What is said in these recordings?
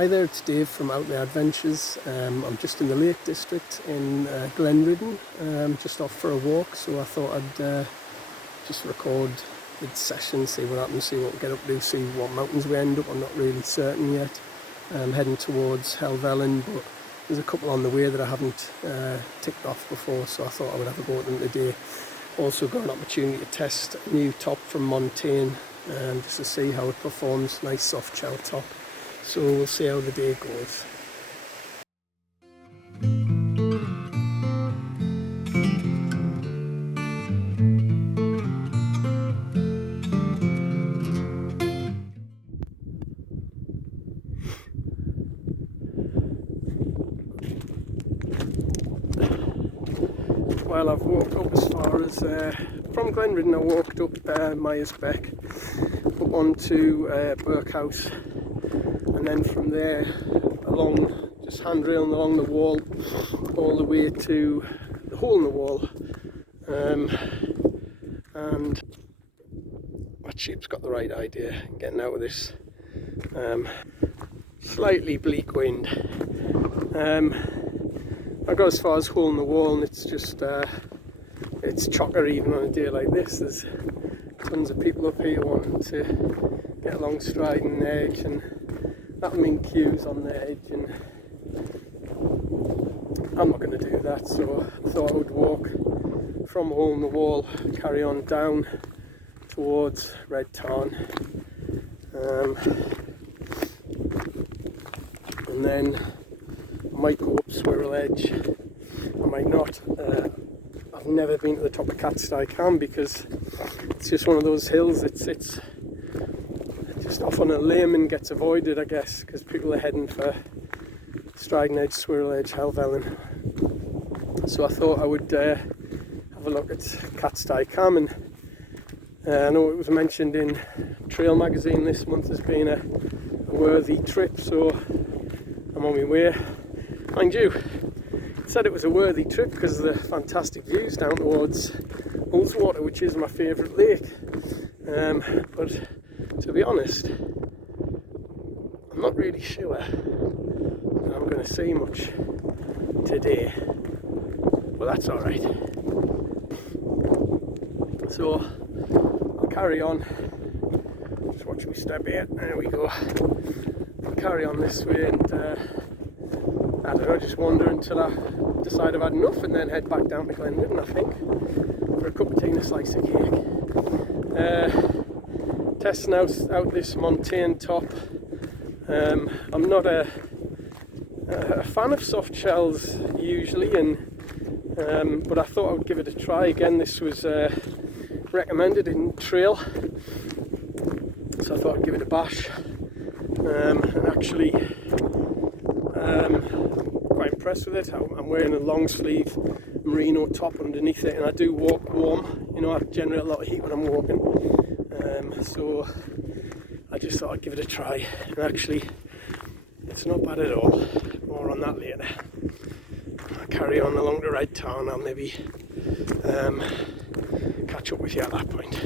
Hi there, it's Dave from Out There Adventures. I'm just in the Lake District in Glenridden, just off for a walk, so I thought I'd just record mid-session, see what happens, see what we get up to, see what mountains we end up. I'm not really certain yet. I'm heading towards Helvellyn, but there's a couple on the way that I haven't ticked off before, so I thought I would have a go at them today. Also got an opportunity to test a new top from Montaigne, just to see how it performs. Nice soft shell top. So we'll see how the day goes. Well, I've walked up as far as, from Glenridden I walked up Myers Beck, up onto Burkhouse, and then from there along, just handrailing along the wall, all the way to the hole in the wall, and that sheep's got the right idea, getting out of this slightly bleak wind. I got as far as hole in the wall, and it's just it's chocker even on a day like this. There's tons of people up here wanting to get along striding edge, and that mean queues on the edge, and I'm not going to do that, so I thought I would walk from hole in the wall, carry on down towards Red Tarn, and then I might go up Swirl Edge, I might not. I've never been to the top of Catstycam because it's just one of those hills that sits just off on a limb and gets avoided, I guess, because people are heading for Striding Edge, Swirl Edge, Helvellyn. So I thought I would have a look at Catstycam, and I know it was mentioned in Trail magazine this month as being a worthy trip, so I'm on my way. Mind you, it said it was a worthy trip because of the fantastic views down towards Ullswater, which is my favourite lake. But to be honest, I'm not really sure that I'm going to see much today, but that's alright. So I'll carry on. Just watch me step here. There we go. I'll carry on this way, and I don't know, just wander until I decide I've had enough, and then head back down to Glenridden, I think, for a cup of tea and a slice of cake. Testing out this Montaigne top. I'm not a fan of soft shells usually, and but I thought I would give it a try again. This was recommended in Trail, so I thought I'd give it a bash, and actually quite impressed with it. I'm wearing a long sleeve merino top underneath it, and I do walk warm. You know, I generate a lot of heat when I'm walking, so I just thought I'd give it a try, and actually it's not bad at all. More on that later. I'll carry on along the Red Tarn. I'll maybe catch up with you at that point.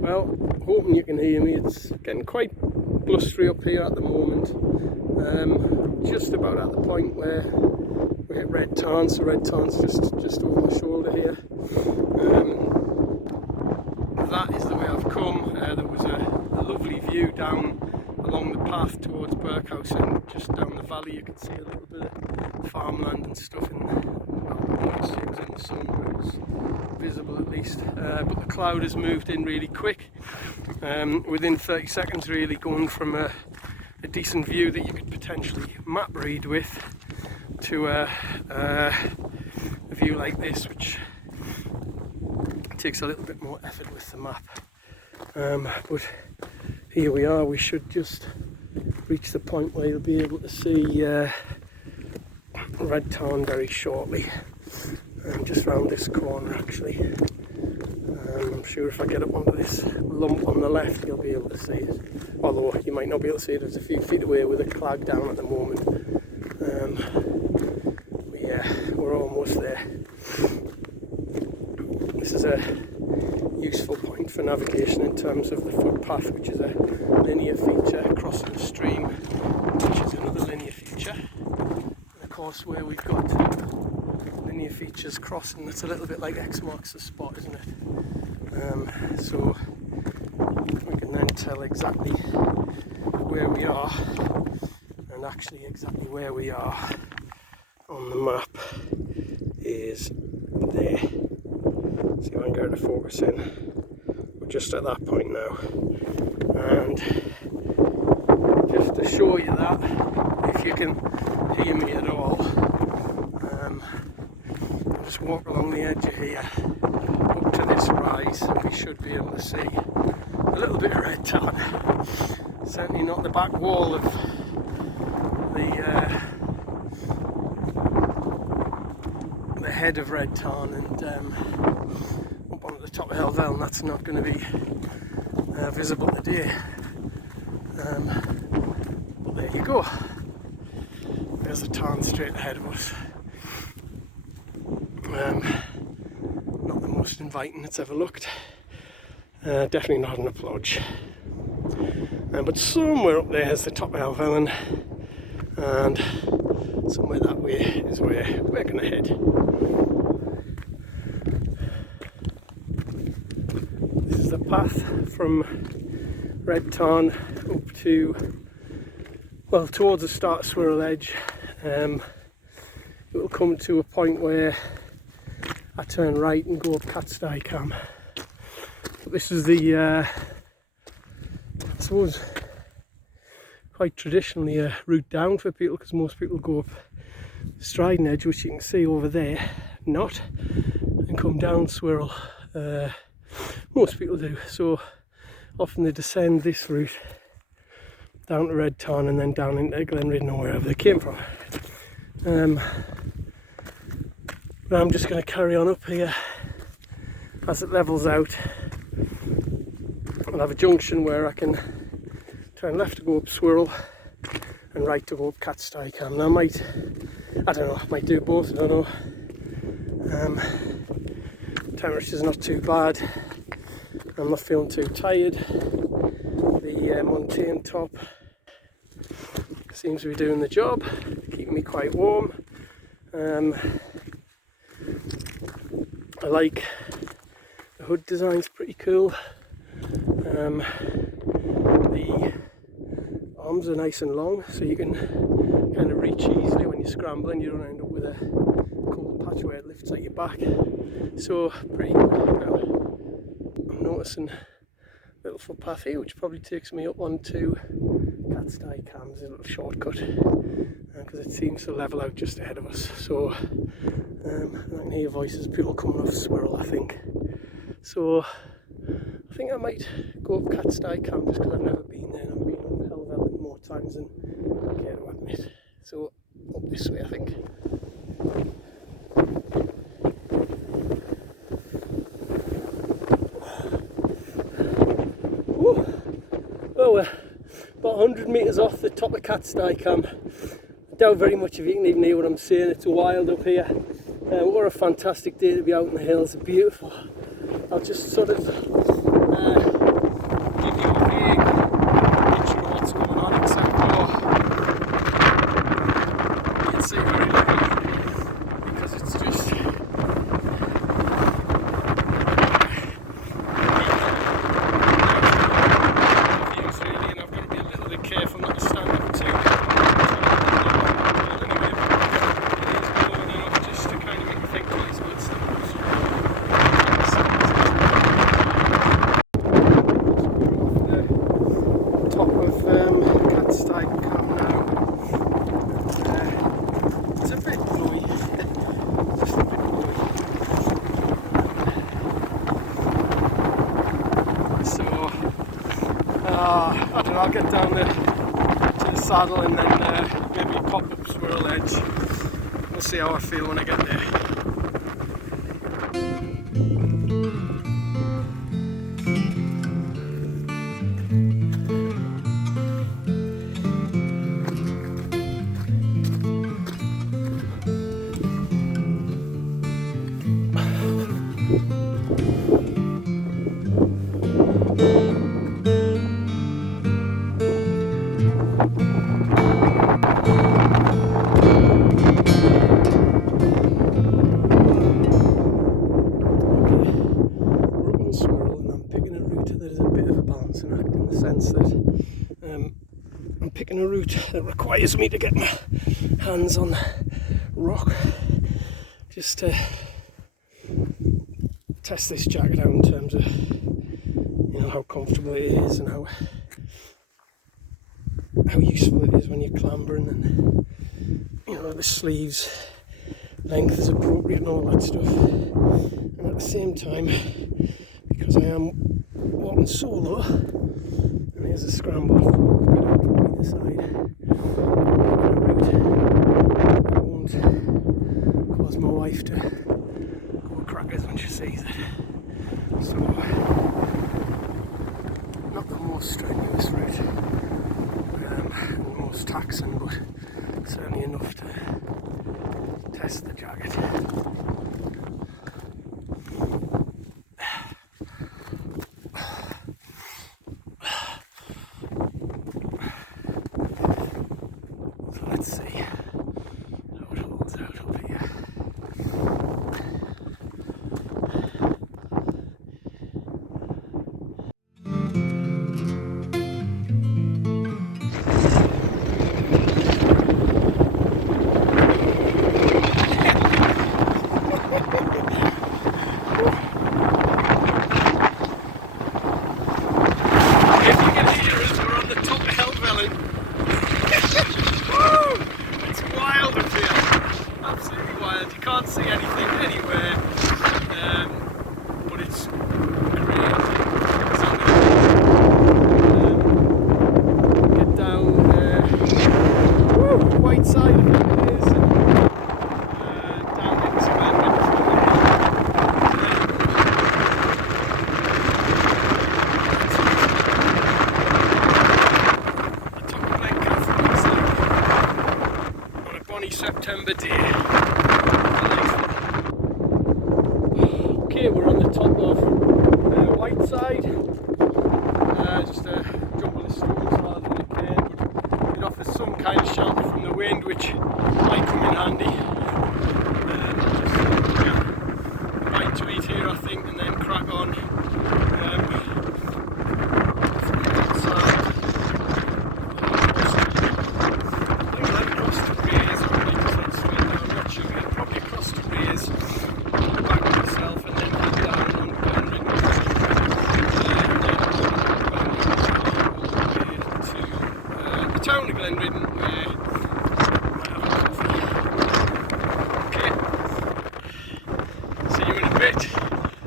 Well, hoping you can hear me. It's getting quite blustery up here at the moment. Just about at the point where we hit Red Tarn, so Red Tarn's just over my shoulder here. That is the way I've come. There was a lovely view down along the path towards Burkhouse, and just down the valley you could see a little bit of farmland and stuff, and well, it was in the sun, but it was visible at least. But the cloud has moved in really quick, within 30 seconds really, going from a decent view that you could potentially map read with to a view like this, which takes a little bit more effort with the map. But here we are. We should just reach the point where you'll be able to see Red Tarn very shortly, just round this corner actually. I'm sure if I get up onto this lump on the left you'll be able to see it, although you might not be able to see it. It's a few feet away with a clag down at the moment. But yeah, we're almost there. This is a useful point for navigation in terms of the footpath, which is a linear feature, crossing the stream, which is another linear feature. And of course, where we've got linear features crossing, it's a little bit like X marks the spot, isn't it? So we can then tell exactly where we are, and actually exactly where we are on the map is there. See if I can get it to focus in. We're just at that point now, and just to show you that, if you can hear me at all, I'll just walk along the edge of here up to this rise, and we should be able to see a little bit of red tarn. Certainly not the back wall of the head of red tarn, and up on the top of Helvellyn, that's not going to be visible today. But there you go. There's the tarn straight ahead of us. Not the most inviting it's ever looked. Definitely not an applause. But somewhere up there is the top of Helvellyn, and somewhere that way is where we're going to head. This is the path from Red Tarn up to, well, towards the start of Swirl Edge. It will come to a point where I turn right and go up Catstycam. But this is the, I suppose, quite traditionally a route down for people, because most people go up Striding Edge, which you can see over there, not, and come down Swirl. Most people do, so often they descend this route down to Red Tarn and then down into Glenridden or wherever they came from. But I'm just going to carry on up here as it levels out. I'll have a junction where I can turn left to go up Swirl and right to go up Catstycam. Now I don't know, I might do both, I don't know. Temperature's not too bad, I'm not feeling too tired. The mountain top seems to be doing the job, keeping me quite warm. I like the hood design's pretty cool. The arms are nice and long, so you can kind of reach easily when you're scrambling. You don't end up with a cold patch where it lifts at your back. So pretty good. Now I'm noticing a little footpath here, which probably takes me up onto Catstycam. There's a little shortcut because it seems to level out just ahead of us. So I can hear voices of people coming off Swirl, I think. So I think I might go up Catstycam just because I've never been there, and I've been on Helvellyn more times than I care to admit. So up this way, I think. Well, we're about 100 metres off the top of Catstycam. I doubt very much if you can even hear what I'm saying. It's wild up here. What a fantastic day to be out in the hills. It's beautiful. I'll just sort of give you a vague picture of what's going on, except for you can see very little because it's just views really, and I've got to be a little bit careful not to stand up too just to kind of make me think twice about stuff. Catstycam now. It's a bit blowy. Just a bit blowy. So I don't know, I'll get down to the saddle and then maybe pop up Swirl Edge. We'll see how I feel when I get there. balancing act in the sense that I'm picking a route that requires me to get my hands on rock just to test this jacket out in terms of, you know, how comfortable it is and how useful it is when you're clambering, and you know, the sleeves length is appropriate and all that stuff. And at the same time, because I am walking solo, and here's a scramble after walking a bit out on either side, I won't cause my wife to go crackers when she sees it. So, not the most strenuous route, and the most taxing, but certainly enough to test the jacket. So let's see how it holds out up here. If you can hear us, we're on the top of Helvellyn. It's wild up here, absolutely wild. You can't see anything anywhere, but it's great. So I'm going to get down white side of it is, down into Catstycam. September day. Okay, we're on the top of White Side. Just a jumble of stones rather than a cairn, but it offers some kind of shelter from the wind, which might come in handy. Just a bite to eat here, I think, and then crack on.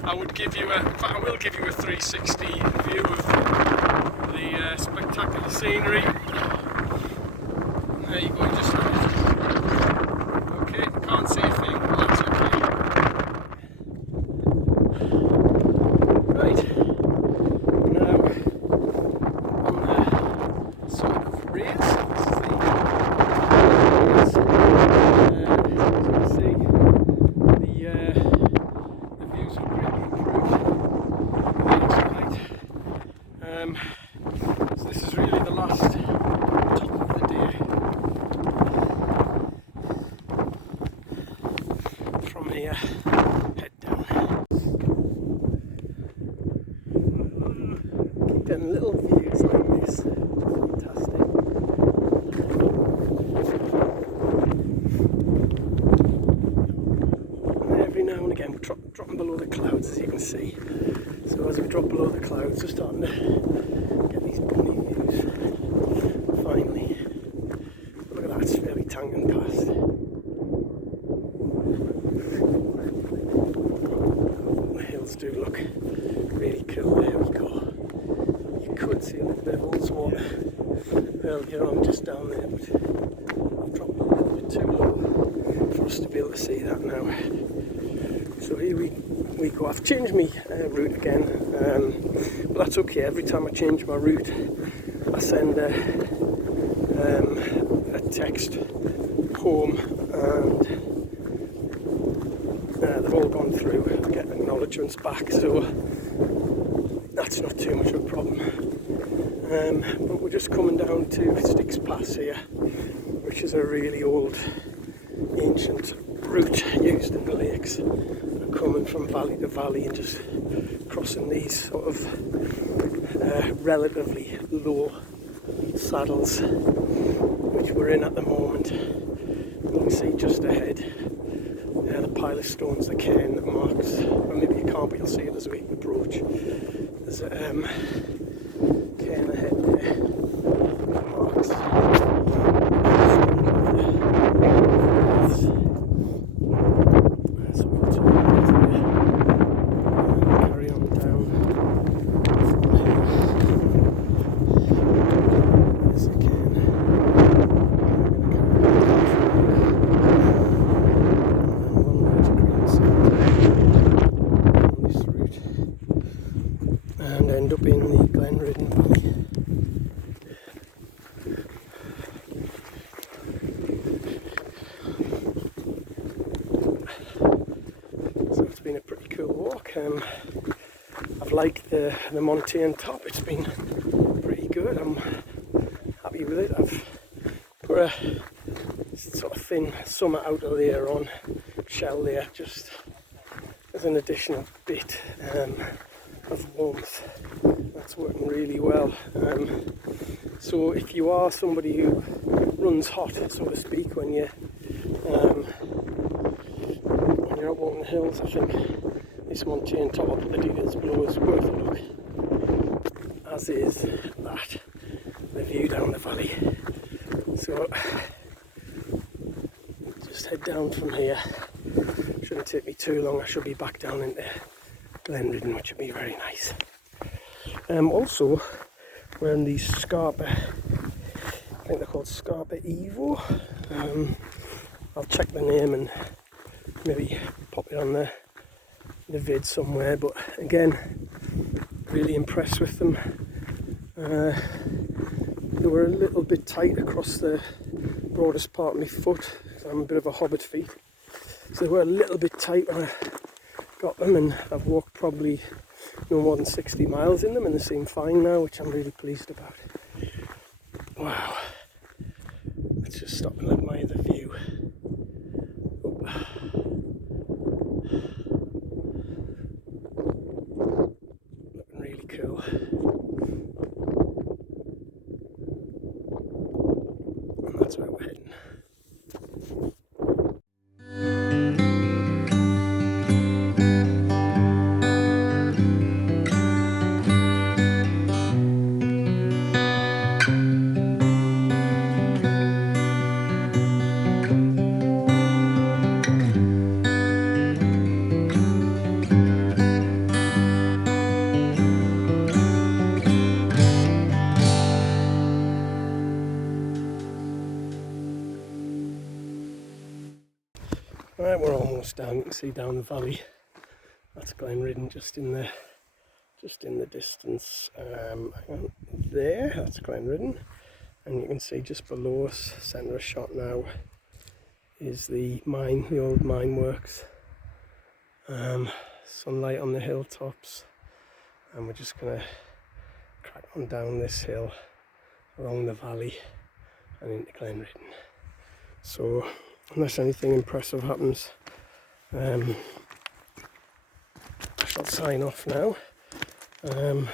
I will give you a 360 view of the spectacular scenery. There you go, just okay, can't see a thing, but that's okay. Right, now on the sort of race, this is the race. As you can see, the views are greatly improved. So this is really the last top of the day. From here, head down. Keep getting little views like this. Fantastic. And every now and again we're dropping below the clouds, as you can see. So as we drop below the clouds, we're starting to get these bunny views. Finally, look at that, it's fairly tangling past. The hills do look really cool. There we go. You could see a little bit of Ullswater earlier on just down there, but I've dropped a little bit too low for us to be able to see that now. So here we go. I've changed my route again, but that's okay. Every time I change my route, I send a text home, and they've all gone through. I get acknowledgements back, so that's not too much of a problem. But we're just coming down to Styx Pass here, which is a really old, ancient route used in the lakes. Coming from valley to valley and just crossing these sort of relatively low saddles which we're in at the moment. You can see just ahead the pile of stones, the cairn that marks, or maybe you can't, but you'll see it as we approach. There's a cairn ahead there that marks so we'll turn right there and carry on down from here. There's a cairn. And end up in the Glenridden Valley. So it's been a pretty cool walk. I've liked the montane top, it's been pretty good. I'm happy with it. I've put a sort of thin summer outer layer on, shell layer, just as an additional bit of warmth. That's working really well. So if you are somebody who runs hot, so to speak, when you're out walking the hills, I think this montane top, I'll put the details below, is worth a look. As is that, the view down the valley. So just head down from here. Shouldn't take me too long. I should be back down into Glenridden, which would be very nice. Also, we're in these Scarpa, I think they're called Scarpa Evo. I'll check the name and maybe pop it on the vid somewhere, but again, really impressed with them. They were a little bit tight across the broadest part of my foot. I'm a bit of a hobbit feet, so they were a little bit tight when I got them, and I've walked probably no more than 60 miles in them and they seem fine now, which I'm really pleased about. Wow, let's just stop and admire the view. Oh. Looking really cool. And that's where we're heading. Right, we're almost down. You can see down the valley. That's Glenridden just in the distance. There, that's Glenridden, and you can see just below us, centre of shot now, is the mine, the old mine works. Sunlight on the hilltops, and we're just gonna crack on down this hill, along the valley, and into Glenridden. So, unless anything impressive happens, I shall sign off now. Don't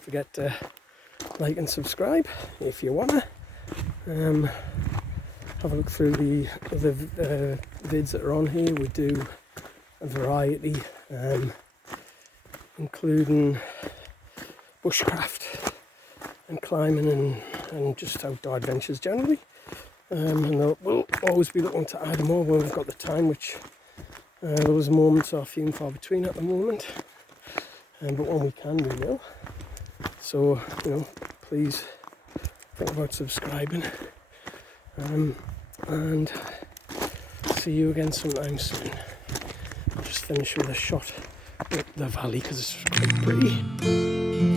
forget to like and subscribe if you wanna. Have a look through the other vids that are on here. We do a variety, including bushcraft and climbing and just outdoor adventures generally. And we'll always be looking to add more when we've got the time, which those moments are few and far between at the moment. But when we can, we will. So, please think about subscribing. And see you again sometime soon. I'll just finish with a shot up the valley because it's quite pretty.